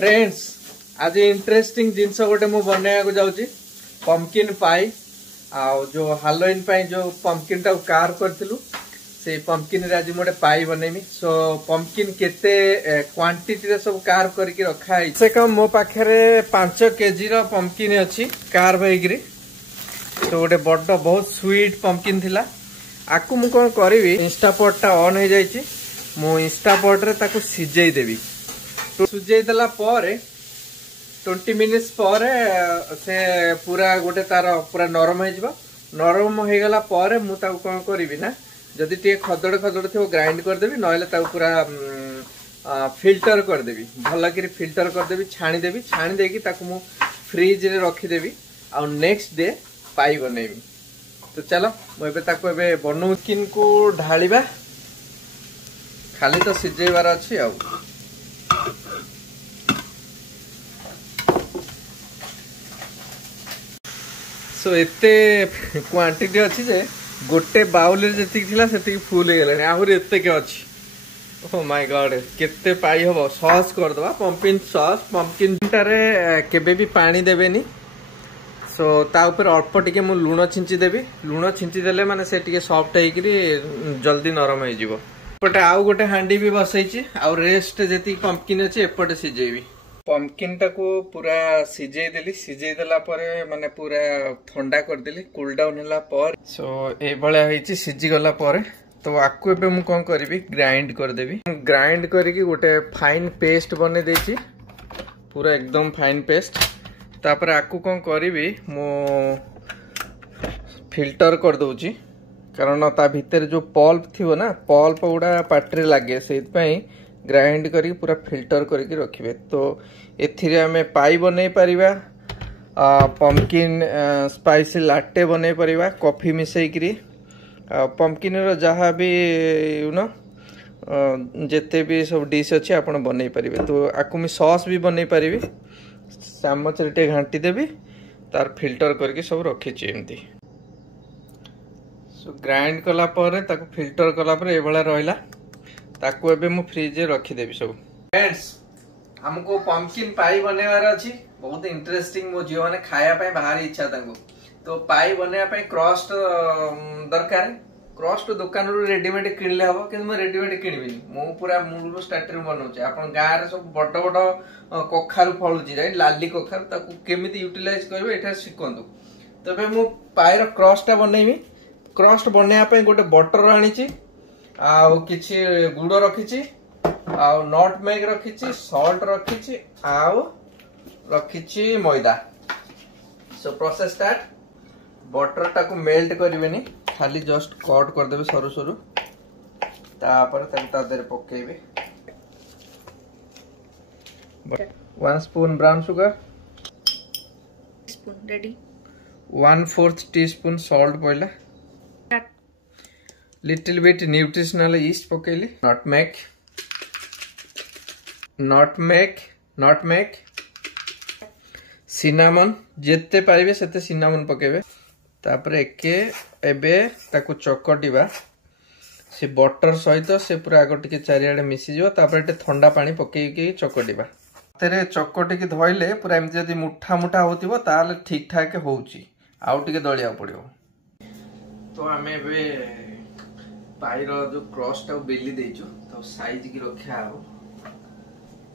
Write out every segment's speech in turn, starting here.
Friends आज interesting जिनस गोटे मु बनैया जाऊँगी पंपकिन पाई आउ जो हालोइन पाई जो पंपकिन टा कार करथिलु से पंपकिन रे आज मोटे पाई बनेमी। सो पंपकिन केते क्वांटिटी रे सब कार करके रखा है से कम मो पाखरे 5 केजी रो पंपकिन अछि कार भइग्री। तो गोटे बड़ बहुत स्वीट पंपकिन थिला आकु मु कोन करबी इंस्टापॉट टा ऑन हो जाइछि मु इंस्टापॉट रे ताकु सिजेई देबी। तो सिजेई देला पारे 20 मिनिट्स पर से पूरा गोटे तार पूरा नरम हो नरम हो गला पर मु ताकु कोन करबी ना जदि टे खदड़ खदड़ थो ग्राइंड कर देबी नहले ताकु पूरा फिल्टर कर देबी भल कि फिल्टर कर देबी छाणी देकी ताकु मु फ्रिज रे रखी देबी आ नेक्स्ट डे पाई बनेबी। तो चलो मुझे ताकु एबे बनौ किन को ढालिबा खाली तो सिजेइबार अछि आ सो एते क्वांटिटी अछि जे गोटे बाउल रे जति थिला सेति फुल हे गेलानी आहुर एते के अछि। ओ माय गॉड केते पाई हबो सॉस कर दबा पंपकिन सॉस पंपकिन टारे केबे भी पानी देबेनी। सो ता ऊपर अल्प टिके मु लूण छिंची देबी लूण छिंची देले माने से टिके सॉफ्ट हेकरी जल्दी नरम हे जिवो। एपटे आउ गोटे हांडी भी बसैछि आ रेस्ट जति पंपकिन अछि एपटे सिजेबी पंपकिन टाको पूरा सिजेई देला पर माने पूरा ठंडा कर देली कूल डाउन होला पर। सो ए बळा हेछि सिजी गला पर तो आकु एबे मु कोन करबी ग्राइंड कर देबी ग्राइंड करके गोटे फाइन पेस्ट बने देछि पूरा एकदम फाइन पेस्ट। तापर आकु कोन करबी मु फिल्टर कर दोछि कारण ता भीतर जो पल्प थिवो ना पल्प गुडा पाटरे लागे सेत पई ग्राइंड करी पूरा फिल्टर करके रखिबे। तो एथिरे हमें पाई बनै परिबा पंपकिन स्पाइसी लाटे बनै परिबा कॉफी मिसै करी पंपकिन रो जहाँ भी यू नो जेते भी सब डिश अछि आपण बनै परिबे। तो आकु मी सॉस भी बनै परिबे चामच रे घांटी देबी तार फिल्टर करके सब रखी छी एमती। सो ग्राइंड कला पर ताकु फिल्टर कला पर ए बळा रहला ताकु एबे मु फ्रिज रे रखी देबी सब। फ्रेंड्स हमको पंपकिन पाई बनेवार अछि बहुत इंटरेस्टिंग मो जीवन खाया पाए बाहर इच्छा तांगो। तो पाई बनेवा पाए क्रस्ट दरकार क्रस्ट दुकान रो रेडीमेड किनले हबो कि म रेडीमेड किनबिनी मु पूरा मूल स्टार्टर बनौचे आपण गां रे सब बड़ बड़ कखारु फळुची राइट लाली कखारु ताकू केमिति यूटिलाइज करबे एठा सिखंतु। तबे मु पाई रो क्रस्ट बनेबी क्रस्ट बनेवा पाए गोटे बटर आनिची आ किछि गुड़ रखिची आ नटमेग रखिची सॉल्ट रखिची आ रखिची मैदा। सो प्रोसेस स्टार्ट बटर टाको मेल्ट करबेनी खाली जस्ट कट कर देबे सरू सरू तापर ता देर पकेबे 1 spoon brown sugar spoon ready 1/4 teaspoon salt पइला लिटिल बिट न्यूट्रिशनल यीस्ट पकेली नटमेग सिनामन जेते पाइबे सेते सिनामन पकेबे तापर एके एबे ताकु चकटिबा से बटर सहित से पूरा आगो टिके चारियाडे मिसी जिवो तापर एटे ठंडा पानी पकेकी चकटिबा तेरे चकटिकी धइले पूरा एम जदी मुठा मुठा होतिबो ताले ठीक ठाक होउची आउ टिके दळिया पड़ियो। तो हमें एबे पाइर जो क्रस्ट बेली देचो तो साइज की रखा हो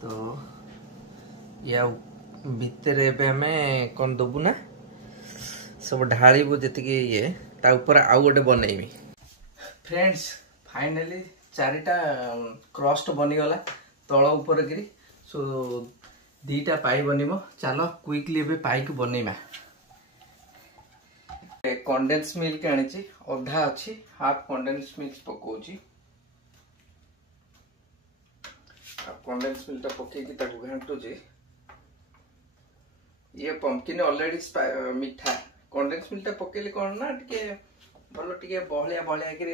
तो या भितर एबे हमें कौन दबु ना सब ढाळीबो जतिके ये ता ऊपर आउ गोटे बनेइबी। फ्रेंड्स फाइनली चारिटा क्रस्ट बनी गला तळ ऊपर गिरी। सो दीटा पाई बनिबो चलो क्विकली एबे पाई को बनेइमा। कंडेंस मिल्क आनिची अधा अछि हाफ कंडेंस मिल्क पकोची कंडेंस मिल्क पके की ताकू घांटू जे ये पंपकिन ऑलरेडी मीठा कंडेंस मिल्क पकेले कोन ना टिके भलो टिके बहलिया के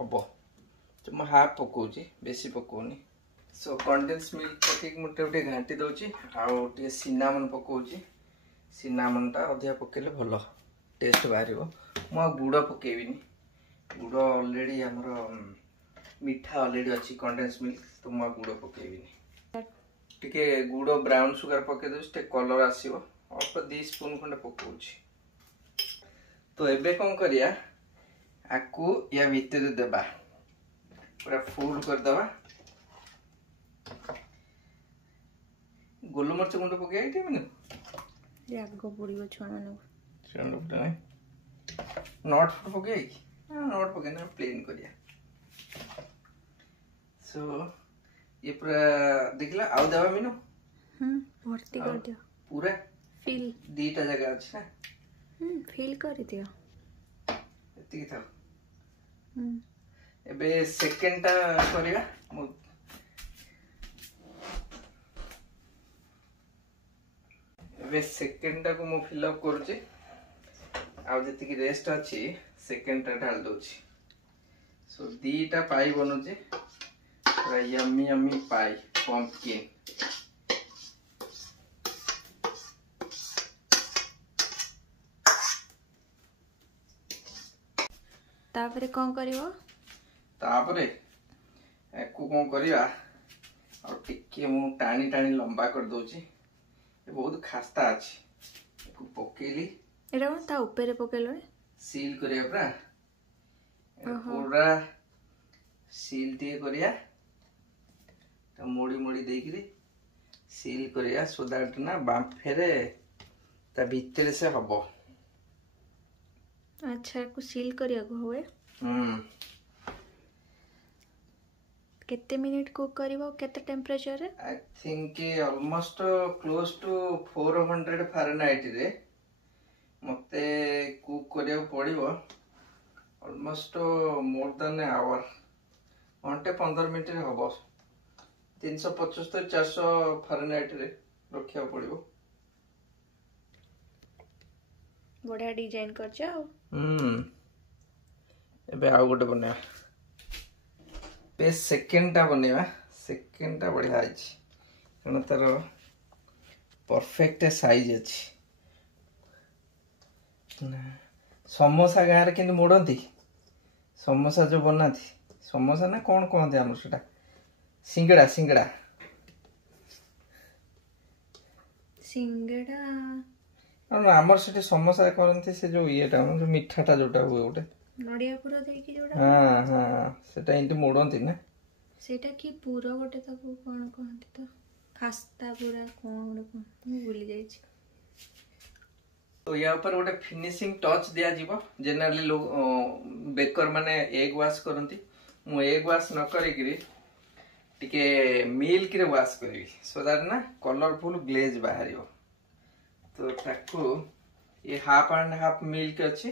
हबो तो म हाफ पकोची बेसी पकोनी। सो कंडेंस मिल्क पके मुटे उटे घांटी दोची आ टिके सिनामन पकोची सिनामन ता अधिया पकेले भलो टेस्ट बाहरिबो। मु गुड़ पकेबिनी गुड़ ऑलरेडी हमर मीठा ऑलरेडी अछि कंडेंस मिल्क तो मु गुड़ पकेबिनी। टिके गुड़ ब्राउन सुगर पके दे कलर आसीबो अल्प 2 स्पून खंडे पकाउछि। तो एबे कौन करिया आकु या भीतर देबा पूरा फुल कर दबा। गोलमरच गुंड पके आइटे मने राग पड़िबो छुआ माने छुआ नॉट फुट पके नॉट पके ना प्लेन करिया। सो ये पूरा देखला आउ देबा मिनो भर्ती कर दियो पूरा फील दीटा जगह अछि ना फील कर दियो एति था। एबे सेकंड टा करिया एबे सेकंड टा को मु फिल अप करूची आउ जति की रेस्ट अछि सेकंड टा ढाल दोची। सो दीटा पाई बनुची पूरा यम्मी यम्मी पाई पंपकिन। तापरे कौन करिवो तापरे एको कौन करिवा और टिके मु टाणी टाणी लंबा कर दोची। ये बहुत खास्ता अछि एको पकेली एरा ता ऊपर पकेलो सील करिया पूरा सील टे करिया तो मोड़ी मोड़ी देकरी सील करिया सो दैट ना बांफेरे ता भीतर से हबो। अच्छा को सील करिया को होए केते मिनिट कुक करिवो केते टेंपरेचर रे I think almost close to 400 Fahrenheit रे मते कुक करिया पड़िबो ऑलमोस्ट मोर देन आवर घंटे 15 मिनिट रे हबो 375 400 फारेनहाइट रे रखिया पड़िबो। बढ़िया डिजाइन कर जाओ एबे आउ गोटे बनेवा पे सेकंड टा बनेवा सेकंड टा बढ़िया अछि कन तार परफेक्ट साइज अछि ना समोसा गार केन मोड़ंती समोसा जो बनाती समोसा ना कौन कहते हमर सेटा सिंगड़ा सिंगड़ा सिंगड़ा आमर से समोसा करते से जो ये जो मिठाटा जोटा हुए गोटे नडिया पुरा देकी जोटा हां हां सेटा इंटे मोड़ंती ना सेटा की पूरा गोटे ताको कोन कहंती तो खास्ता पूरा कोन गोटे मु भूली जाई छी। तो या ऊपर गोटे फिनिशिंग टच दिया जीवो जनरली लोग बेकर माने एग वाश करंती मु एग वाश न करिकरी टिके मिल्क रे वाश करबी सो दैट ना कलरफुल ग्लेज बाहरियो। तो ताकू ये हाफ एंड हाफ मिल्क अच्छी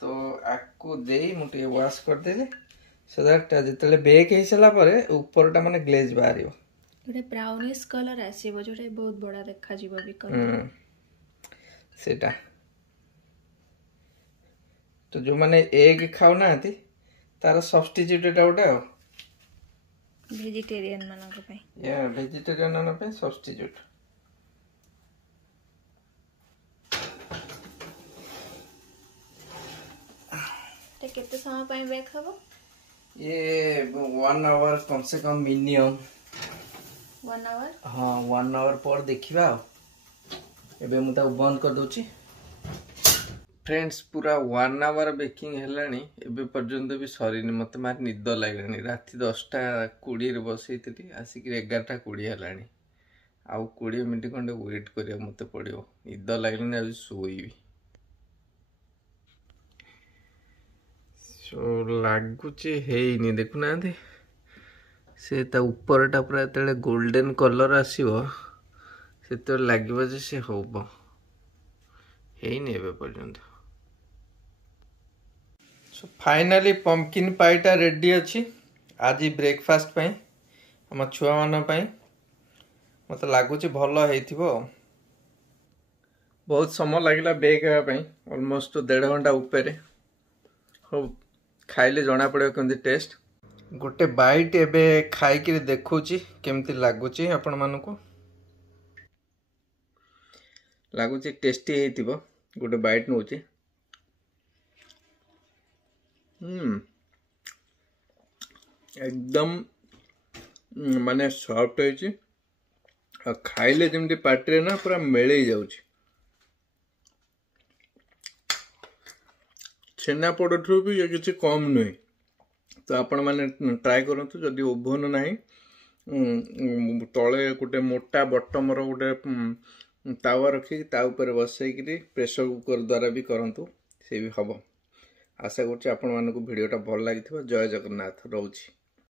तो आपको दे मुझे वाश कर देले सो दैट जितले बेक हे सला परे ऊपरटा माने ग्लेज बाहरियो गोटे ब्राउनिश कलर आसीबो जोटे बहुत बड़ा देखा जीवो भी कलर सेटा। तो जो माने एग खाउ ना आती तार सब्स्टिट्यूट एटा उटा वेजिटेरियन मानन को पई या वेजिटेरियन मानन पे सब्स्टिट्यूट। केते समय पे बेक हबो ये 1 आवर कम से कम मिनिमम 1 आवर हाँ 1 आवर पर देखिबा एबे मु ता बंद कर दोची। फ्रेंड्स पूरा 1 आवर बेकिंग हेलानी एबे पर्यंत भी सरीनी मते मार निद लागलानी राती 10:20 रे बसैतली आसिक 11:20 हेलानी आउ 20 मिनिट खंडे वेट करिया मते पड़ियो निद लागलानी आज सोईबी। सो लागुची हेइनी देखुना से ता ऊपरटा पूरा तेले गोल्डन कलर आसीबो से तो लागिबो जे से होबो हेइनी एबे पर्यंत। सो फाइनली पंपकिन पाईटा रेडी अछि आज ब्रेकफास्ट पई हम छुआ मान पई मते लागुची भलो हेइथिबो। बहुत समय लागिला बेक हेबा पई ऑलमोस्ट 1.5 घंटा ऊपर हो खाइले जना पड़े केमती टेस्ट गोटे बाइट एबे खाई देखुची केमती लागुची आपण मानकू लागुची टेस्टी हेइथिबो गोटे बाइट नउची एकदम माने सॉफ्ट होइची ଆଉ ଖାଇଲେ ଯେମିତି ପାଟିରେ ନା ପୁରା ମିଳେଇ ଯାଉଛି। ଛେନାପୋଡ଼ଠୁ ବି ଇଏ କିଛି କମ୍ ନୁହେଁ। ତ ଆପଣମାନେ ଟ୍ରାଏ କରନ୍ତୁ। ଯଦି ଓଭନ୍ ନାହିଁ, ତଳେ ଗୋଟେ ମୋଟା ବଟମର ଗୋଟେ ତାୱା ରଖିକି ତା ଉପରେ ବସେଇକିରି ପ୍ରେସର କୁକର୍ ଦ୍ୱାରା ବି କରନ୍ତୁ, ସେ ବି ହେବ। ଆଶା କରୁଛି ଆପଣମାନଙ୍କୁ ଭିଡ଼ିଓଟା ଭଲ ଲାଗିଥିବ। ଜୟ ଜଗନ୍ନାଥ, ରହୁଛି।